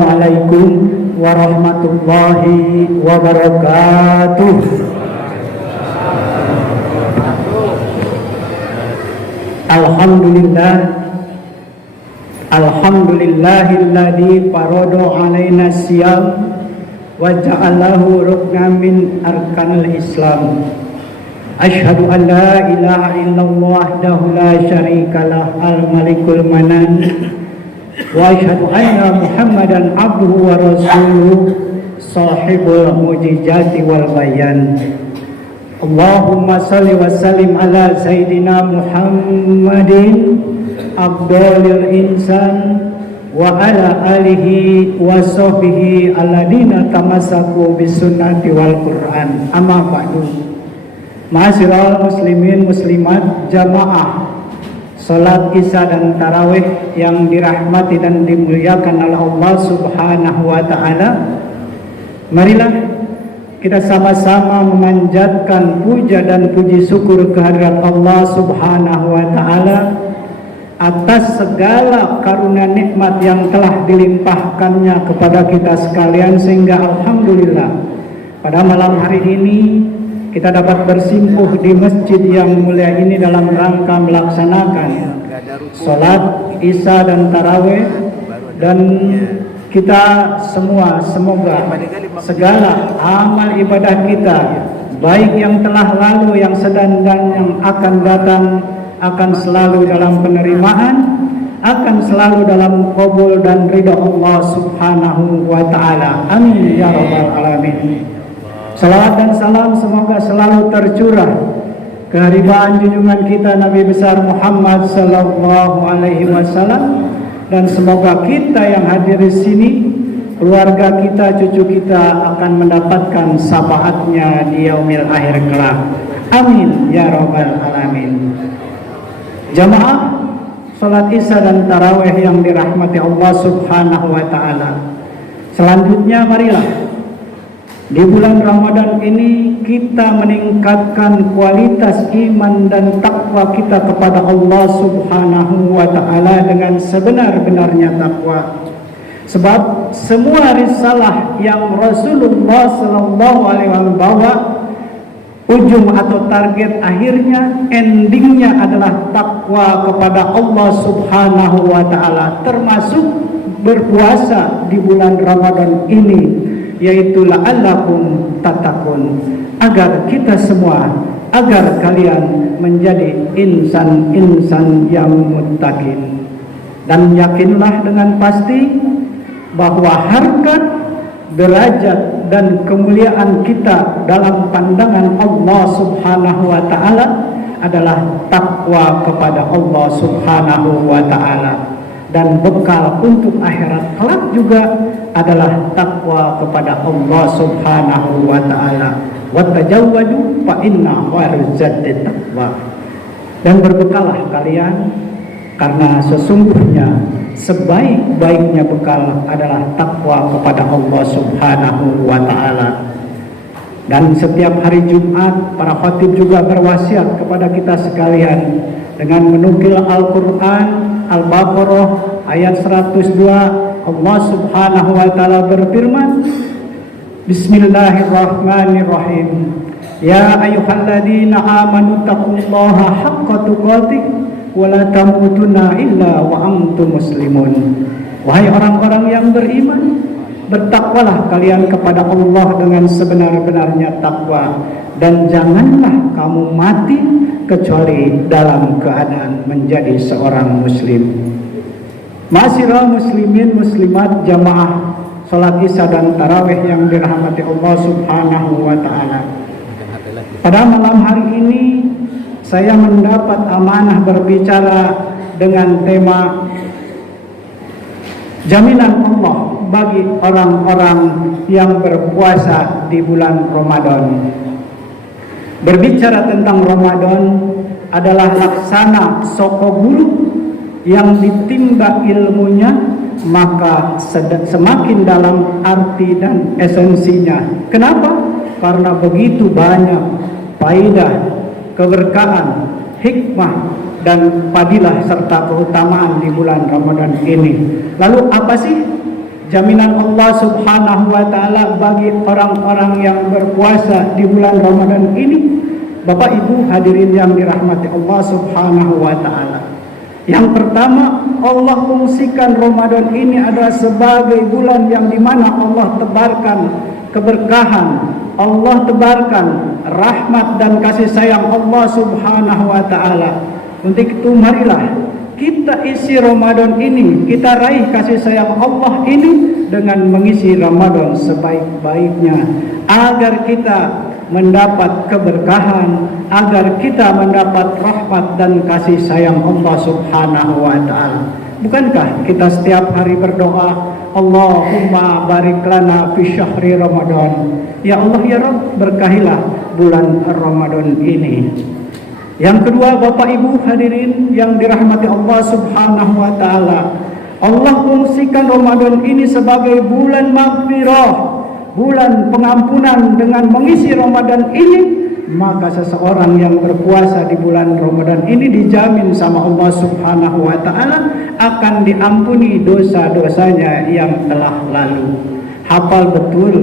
Assalamualaikum warahmatullahi wabarakatuh. Alhamdulillahilladzi farada alaina siyam wa ja'alahu ruknan min arkanil Islam. Asyhadu an la ilaha illallah wahdahu la syarikalah al-malikul manan wa asyhadu anna Muhammadan abduhu wa rasuluh sahibul mujizati wal bayan. Allahumma salli wa sallim ala sayyidina Muhammadin abdalil insan wa ala alihi wa sahbihi alladina tamassaku bisunnati wal Qur'an. Amma ba'du. Ma'asyiral muslimin muslimat jamaah salat isya dan tarawih yang dirahmati dan dimuliakan oleh Allah Subhanahu wa taala. Marilah kita sama-sama memanjatkan puja dan puji syukur kehadirat Allah Subhanahu wa taala atas segala karunia nikmat yang telah dilimpahkannya kepada kita sekalian, sehingga alhamdulillah pada malam hari ini kita dapat bersimpuh di masjid yang mulia ini dalam rangka melaksanakan sholat isya dan tarawih, dan kita semua semoga segala amal ibadah kita baik yang telah lalu, yang sedang dan yang akan datang akan selalu dalam penerimaan, akan selalu dalam qabul dan ridha Allah Subhanahu wa taala. Amin ya rabbal alamin. Salawat dan salam semoga selalu tercurah keharibaan junjungan kita Nabi besar Muhammad sallallahu alaihi wasallam, dan semoga kita yang hadir di sini, keluarga kita, cucu kita akan mendapatkan syafaatnya di yaumil akhir kelak. Amin ya rabbal alamin. Jamaah salat isya dan tarawih yang dirahmati Allah Subhanahu wa taala. Selanjutnya marilah di bulan Ramadan ini kita meningkatkan kualitas iman dan takwa kita kepada Allah Subhanahu wa taala dengan sebenar-benarnya takwa. Sebab semua risalah yang Rasulullah sallallahu alaihi wasallam bawa, ujung atau target akhirnya, endingnya adalah takwa kepada Allah Subhanahu wa taala, termasuk berpuasa di bulan Ramadan ini, yaitu la'allakum tattaqun, agar kita semua, agar kalian menjadi insan-insan yang muttaqin. Dan yakinlah dengan pasti bahwa harkat, derajat dan kemuliaan kita dalam pandangan Allah Subhanahu wa taala adalah takwa kepada Allah Subhanahu wa taala, dan bekal untuk akhirat kelak juga adalah takwa kepada Allah Subhanahu wa taala. Watajawwadu fa inna khairaz zadi taqwa. Dan berbekalah kalian, karena sesungguhnya sebaik-baiknya bekal adalah takwa kepada Allah Subhanahu wa taala. Dan setiap hari Jumat para khatib juga berwasiat kepada kita sekalian dengan menukil Al-Qur'an Al-Baqarah ayat 102. Allah Subhanahu wa taala berfirman, Bismillahirrahmanirrahim. Ya ayyuhalladzina amanu taqullaha haqqa tuqatih wa la tamutunna illa wa antum muslimun. Wahai orang-orang yang beriman, bertakwalah kalian kepada Allah dengan sebenar-benarnya takwa, dan janganlah kamu mati kecuali dalam keadaan menjadi seorang muslim. Ma'asyiral muslimin muslimat jamaah salat isya dan tarawih yang dirahmati Allah Subhanahu wa taala. Pada malam hari ini saya mendapat amanah berbicara dengan tema jaminan Allah bagi orang-orang yang berpuasa di bulan Ramadan. Berbicara tentang Ramadan adalah laksana soko guru yang ditimba ilmunya, maka semakin dalam arti dan esensinya. Kenapa? Karena begitu banyak faidah, keberkahan, hikmah, dan fadilah serta keutamaan di bulan Ramadan ini. Lalu apa sih jaminan Allah Subhanahu wa taala bagi orang-orang yang berpuasa di bulan Ramadan ini. Bapak Ibu hadirin yang dirahmati Allah Subhanahu wa taala. Yang pertama, Allah fungsikan Ramadan ini adalah sebagai bulan yang dimana Allah tebarkan keberkahan, Allah tebarkan rahmat dan kasih sayang Allah Subhanahu wa taala. Untuk itu marilah kita isi Ramadan ini, kita raih kasih sayang Allah ini dengan mengisi Ramadan sebaik-baiknya agar kita mendapat keberkahan, agar kita mendapat rahmat dan kasih sayang Allah Subhanahu wa taala. Bukankah kita setiap hari berdoa, Allahumma barik lana fi syahri Ramadan. Ya Allah ya Rabb, berkahilah bulan Ramadan ini. Yang kedua, Bapak Ibu hadirin yang dirahmati Allah Subhanahu wa taala, Allah fungsikan Ramadan ini sebagai bulan maghfirah, bulan pengampunan. Dengan mengisi Ramadan ini, maka seseorang yang berpuasa di bulan Ramadan ini dijamin sama Allah Subhanahu wa taala akan diampuni dosa-dosanya yang telah lalu. Hafal betul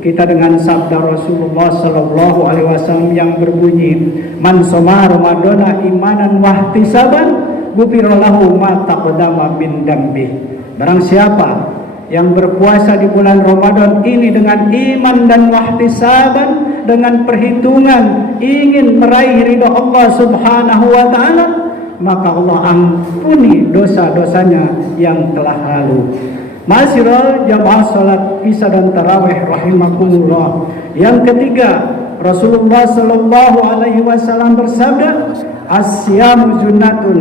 kita dengan sabda Rasulullah sallallahu alaihi wasallam yang berbunyi, "Man shoma Ramadana imanan wahtisaban, ghufira lahu ma taqaddama min dambi." Barang siapa yang berpuasa di bulan Ramadan ini dengan iman dan wahtisaban, dengan perhitungan ingin meraih ridha Allah Subhanahu wa taala, maka Allah ampuni dosa-dosanya yang telah lalu. Ma'asyiral jamaah salat Isya dan Tarawih rahimakumullah. Yang ketiga, Rasulullah sallallahu alaihi wasallam bersabda, "As-siyamu junnatun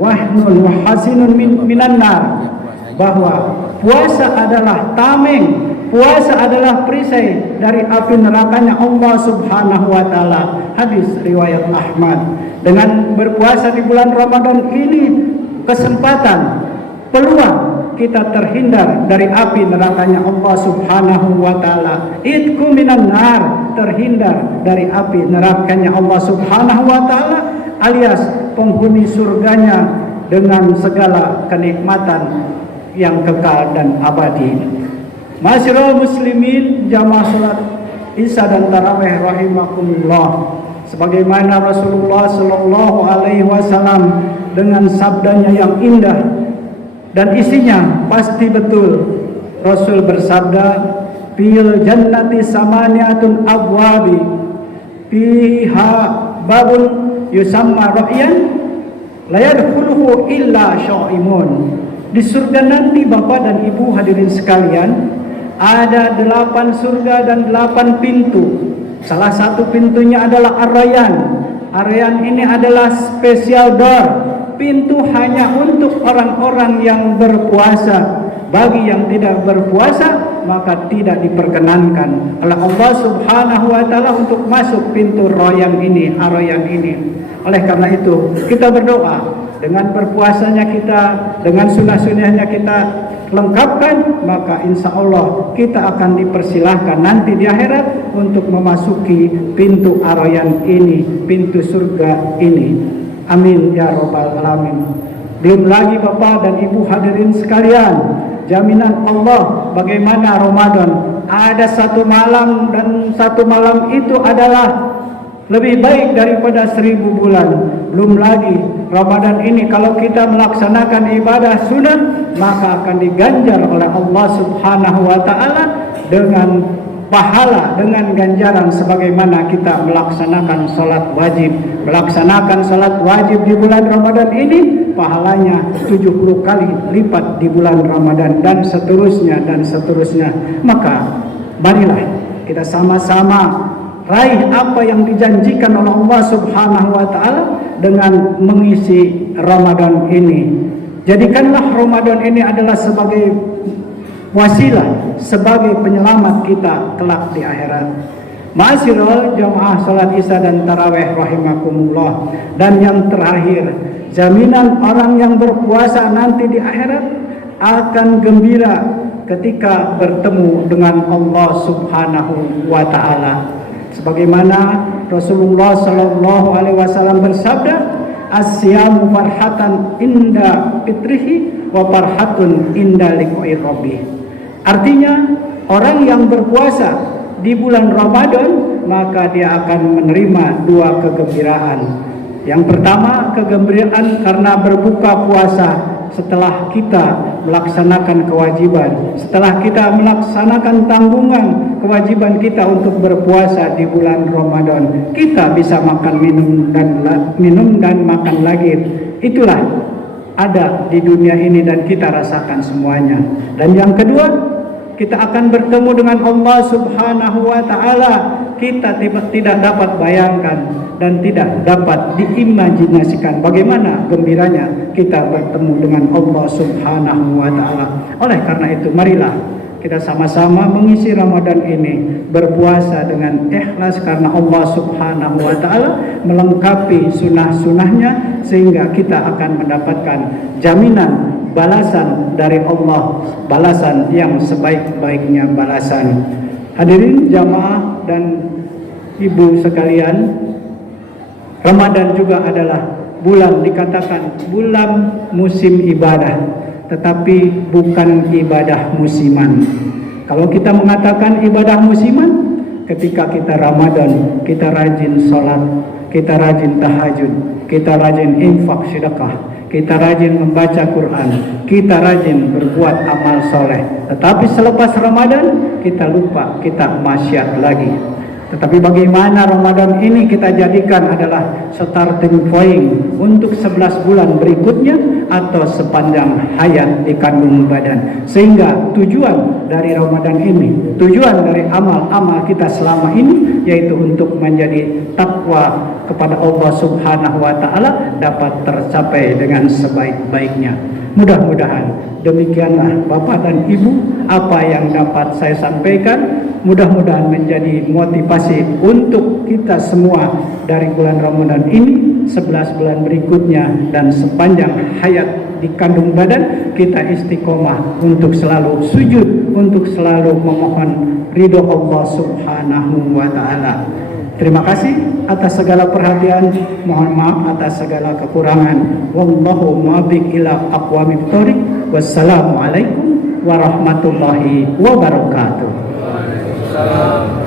wahnun wa hasinun minan nar." Bahwa puasa adalah tameng, puasa adalah perisai dari api nerakanya Allah Subhanahu wa taala. Hadis riwayat Ahmad. Dengan berpuasa di bulan Ramadan ini kesempatan, peluang kita terhindar dari api nerakanya Allah Subhanahu wa taala. Itku minan nar, terhindar dari api nerakanya Allah Subhanahu wa taala, alias penghuni surganya dengan segala kenikmatan yang kekal dan abadi. Ma'asyiral muslimin jamaah salat Isya dan Tarawih rahimakumullah. Sebagaimana Rasulullah sallallahu alaihi wasallam dengan sabdanya yang indah dan isinya pasti betul. Rasul bersabda, "Fil jannati samaniyatun abwabi, fiha babun yusamma ra'yan, la yadkhuluhu illa syaimun." Di surga nanti Bapak dan Ibu hadirin sekalian, ada 8 surga dan 8 pintu. Salah satu pintunya adalah Ar-Rayyan. Ar-Rayyan ini adalah special door, pintu hanya untuk orang-orang yang berpuasa. Bagi yang tidak berpuasa maka tidak diperkenankan oleh Allah Subhanahu wa taala untuk masuk pintu Rayyan ini, Ar-Rayyan ini. Oleh karena itu kita berdoa, dengan berpuasanya kita, dengan sunnah-sunnahnya kita lengkapkan, maka insya Allah kita akan dipersilahkan nanti di akhirat untuk memasuki pintu Ar-Rayyan ini, pintu surga ini. Amin ya rabbal alamin. Belum lagi Bapak dan Ibu hadirin sekalian, jaminan Allah bagaimana Ramadan. Ada 1 malam dan 1 malam itu adalah lebih baik daripada 1000 bulan. Belum lagi Ramadan ini kalau kita melaksanakan ibadah sunnah, maka akan diganjar oleh Allah Subhanahu wa taala dengan pahala, dengan ganjaran sebagaimana kita melaksanakan salat wajib. Melaksanakan salat wajib di bulan Ramadan ini pahalanya 70 kali lipat di bulan Ramadan, dan seterusnya dan seterusnya. Maka marilah kita sama-sama raih apa yang dijanjikan oleh Allah Subhanahu wa taala dengan mengisi Ramadan ini. Jadikanlah Ramadan ini adalah sebagai wasilah, sebagai penyelamat kita kelak di akhirat. Ma'asyiral jamaah salat Isya dan Tarawih rahimakumullah. Dan yang terakhir, jaminan orang yang berpuasa nanti di akhirat akan gembira ketika bertemu dengan Allah Subhanahu wa taala. Sebagaimana Rasulullah sallallahu alaihi wasallam bersabda, "As-siyamu farhatan inda fitrihi wa farhatun inda liqa'i rabbih." Artinya orang yang berpuasa di bulan Ramadan maka dia akan menerima dua kegembiraan. Yang pertama, kegembiraan karena berbuka puasa setelah kita melaksanakan kewajiban, setelah kita melaksanakan tanggungan kewajiban kita untuk berpuasa di bulan Ramadan, kita bisa makan, minum dan makan lagi. Itulah ada di dunia ini dan kita rasakan semuanya. Dan yang kedua, kita akan bertemu dengan Allah Subhanahu wa Ta'ala. Kita tidak dapat bayangkan dan tidak dapat diimajinasikan bagaimana gembiranya kita bertemu dengan Allah Subhanahu wa Ta'ala. Oleh karena itu, marilah kita sama-sama mengisi Ramadan ini berpuasa dengan ikhlas karena Allah Subhanahu wa Ta'ala melengkapi sunnah-sunnahnya, sehingga kita akan mendapatkan jaminan balasan dari Allah, balasan yang sebaik-baiknya balasan. Hadirin jamaah dan ibu sekalian, Ramadan juga adalah bulan, dikatakan bulan musim ibadah, tetapi bukan ibadah musiman. Kalau kita mengatakan ibadah musiman, ketika kita Ramadan, kita rajin sholat, kita rajin tahajud, kita rajin infak sedekah, kita rajin membaca Quran, kita rajin berbuat amal soleh. Tetapi selepas Ramadan kita lupa, kita maksiat lagi. Tetapi bagaimana Ramadan ini kita jadikan adalah starting point untuk 11 bulan berikutnya atau sepanjang hayat di kandung badan. Sehingga tujuan dari Ramadan ini, tujuan dari amal-amal kita selama ini, yaitu untuk menjadi takwa kepada Allah Subhanahu wa Ta'ala dapat tercapai dengan sebaik-baiknya. Mudah-mudahan demikianlah Bapak dan Ibu apa yang dapat saya sampaikan. Mudah-mudahan menjadi motivasi untuk kita semua dari bulan Ramadan ini, 11 bulan berikutnya, dan sepanjang hayat di kandung badan kita istiqomah untuk selalu sujud, untuk selalu memohon ridho Allah Subhanahu wa Ta'ala. Terima kasih atas segala perhatian, mohon maaf atas segala kekurangan. Wallahu muwaffiq ila aqwamit thoriq. Wassalamualaikum warahmatullahi wabarakatuh. Waalaikumsalam.